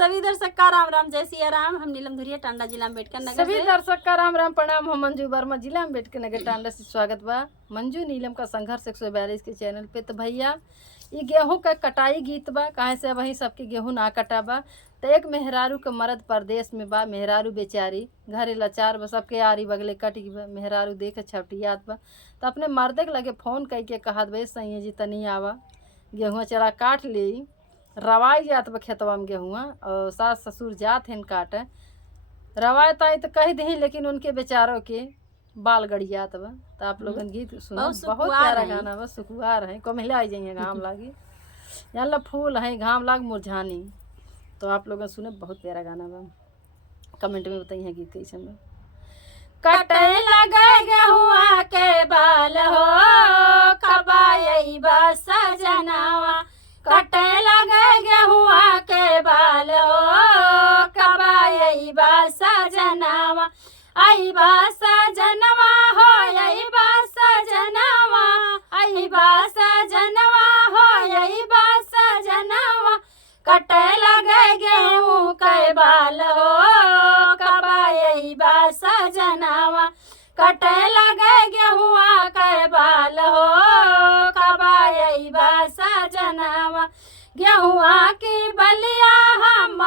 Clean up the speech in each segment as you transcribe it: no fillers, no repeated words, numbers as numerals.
सभी दर्शक का राम राम, जय सिया राम। हम नीलम धुरिया, टांडा जिला अम्बेडकर नगर। सभी दर्शक का राम राम प्रणाम। हम मंजू वर्मा, जिला अम्बेडकर नगर, टांडा से स्वागत बा मंजू नीलम का संघर्ष 142 के चैनल पे। तो भैया ये गेहूं का कटाई गीत बा, काहे से वही सबके गेहूं ना कटा बा। तो एक मेहरारू के मर्द परदेश में बा, मेहरारू बेचारी घरे लाचार बा, सबके आरी बगले कट गई बा। मेहरारू देख छपटियात बा, तो अपने मर्दे के लगे फ़ोन कई के कहत भाई सैया जी तनी आवा, गेहूँ चला काट ले। रवाई जात बा खेतवा में गेहुआ, और सास ससुर जात हैं काटे। रवायत आई तो कह दी, लेकिन उनके बेचारों के बाल गड़ियात बा। तो आप लोगन गीत सुनो, बहुत प्यारा गाना बा। सुकुआर है, कोमहिला आई जाइए घाम लागी, यहाँ फूल है घाम लाग मुरझानी। तो आप लोगन सुने, बहुत प्यारा गाना बा। कमेंट में बताइए गीत कैसे बा। कटे लगे गेहुआ के बाल हो, कबाई बा सजनावा। कटे लगे गेहुआ के बाल हो, कबाई बा सजनावा। आई बा सजनवा हो, आई बा सजनवा, आई बा सजनवा हो, आई बा सजनवा। कटे लगे गेहूं के बाल हो, कबाई बा सजनवा। कटे लगे गेहुआ के बाल हो, कबाई बा सजनवा। गेहुआ की बलिया हम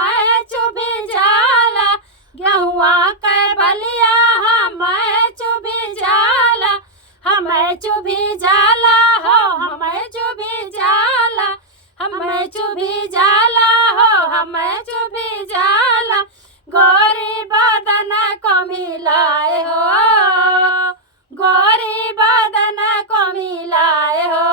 चुभी जाला, गेहुआ के बलिया हम चुभी जाला। हमें चुभी जाला हो, हमें चुभी जाला, हमें चुभी जाला हो, हमें चुभी जाला। गोरी बदन को मिलाए हो, गोरी बदन को मिलाए हो,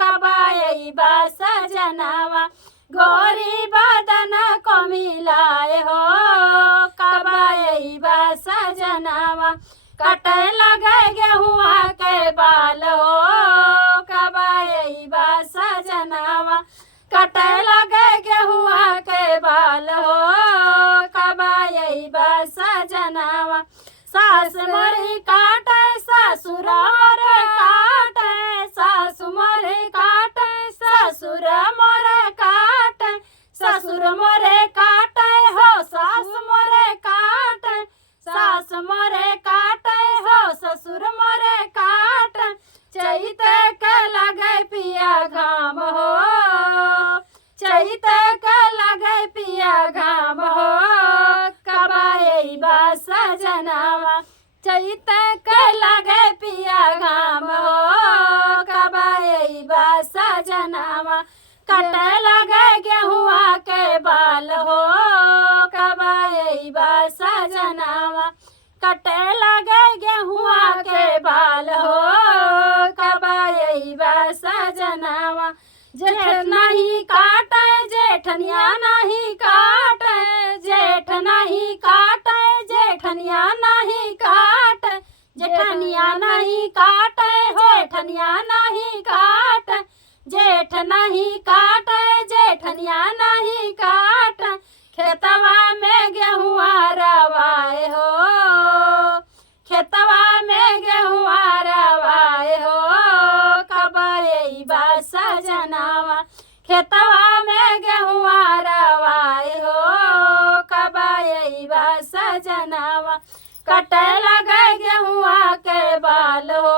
कबाई बा सजनवा। गोरी बदन को मिलाए हो, कबाई बा सजनवा। कटे लगे गेहुआ के बाल हो, कबाई बा सजनवा। कटे लगे गेहुआ के बाल हो, कबाई बा सजनवा। सास मोरी काटे ससुर मोरे काटे, सासु मोरे काटे ससुर मोरे काटे, ससुर मोरे काटे हो, सास मोरे काटे, सास मोरे काटे हो, ससुर मोरे काटे। चैते के लगे पिया घाम हो, चैते के लगे पिया घाम हो, कबाई बा सजनवा। चैते के लगे पिया घाम हो, कबाई बा सजनवा। कटे लगे गेहुआ के बाल हो, कबाई बा सजनवा। कटे लगे गेहुआ के बाल हो, कबाई बा सजनवा। जेठ नहीं काटे, जेठनिया नहीं काटे, जेठ नहीं काटे, जेठनिया नहीं काटे, जेठनिया नहीं काटे, जेठनिया नहीं काटे, जेठ नहीं काटे, जेठनिया नहीं काटे। खेतवा में गेहुआ रवाए हो, खेतवा में गेहुआ रवाए हो, कबाई बा सजनवा। खेतवा में गेहुआ रवाए हो, कबाई बा सजनवा। कटे लगे गेहुआ के बाल हो,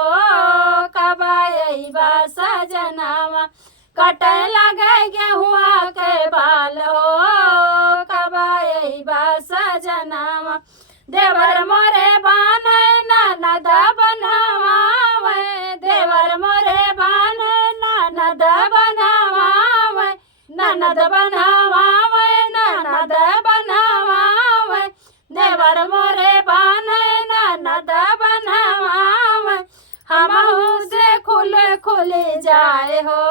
कबाई बा सजनवा। कटे लगे गेहुआ के बाल हो, कबाई बा सजनवा। देवर मोरे बान्हे ननद बनवावे, देवर मोरे बान्हे ननद बनवावे, ननद बनवावे, ननद बनवावे। देवर मोरे बान्हे ननद बनवावे। हमहू से खुले खुले जाए हो,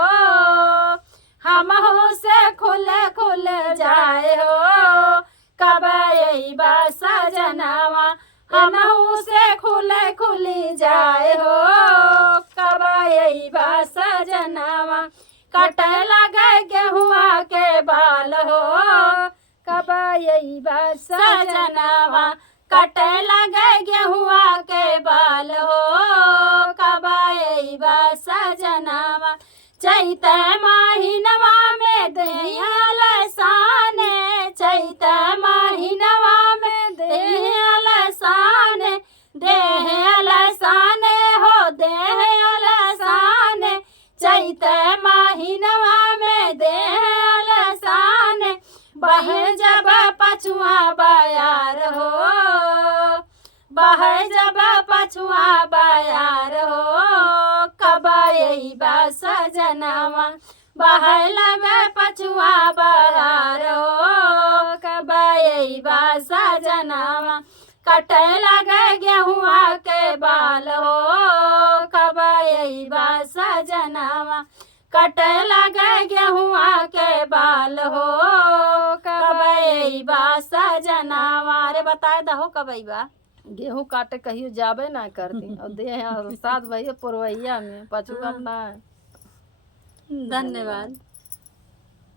हमहू से खुले खुले जाए हो, कबाई बा सजनवा। हमहू से खुले खुली जाए हो, कबाई बा सजनवा। कटे लगे गेहुआ के बाल हो, कबाई बा सजनवा। कटे लगे गेहुआ के बाल हो, कबाई बा सजनवा। चैते महीनवा में दहिया लसाने, बहे जब पछुआ बयार हो, बहे जब पछुआ बयार हो, कब अइबा सजनवा बहे लगे पछुआ बयार हो, कब अइबा सजनवा कटे लगे गेहुआ के बाल हो, कब अइबा सजनवा कटे लगे गेहुआ के बाल हो, कब अइबा सजनवा। रे बताए दहो कब अइबा। गेहूं काटे कहियो जाबे ना करती और दे साथ भैया पुरवैया में पछुआ ना। धन्यवाद।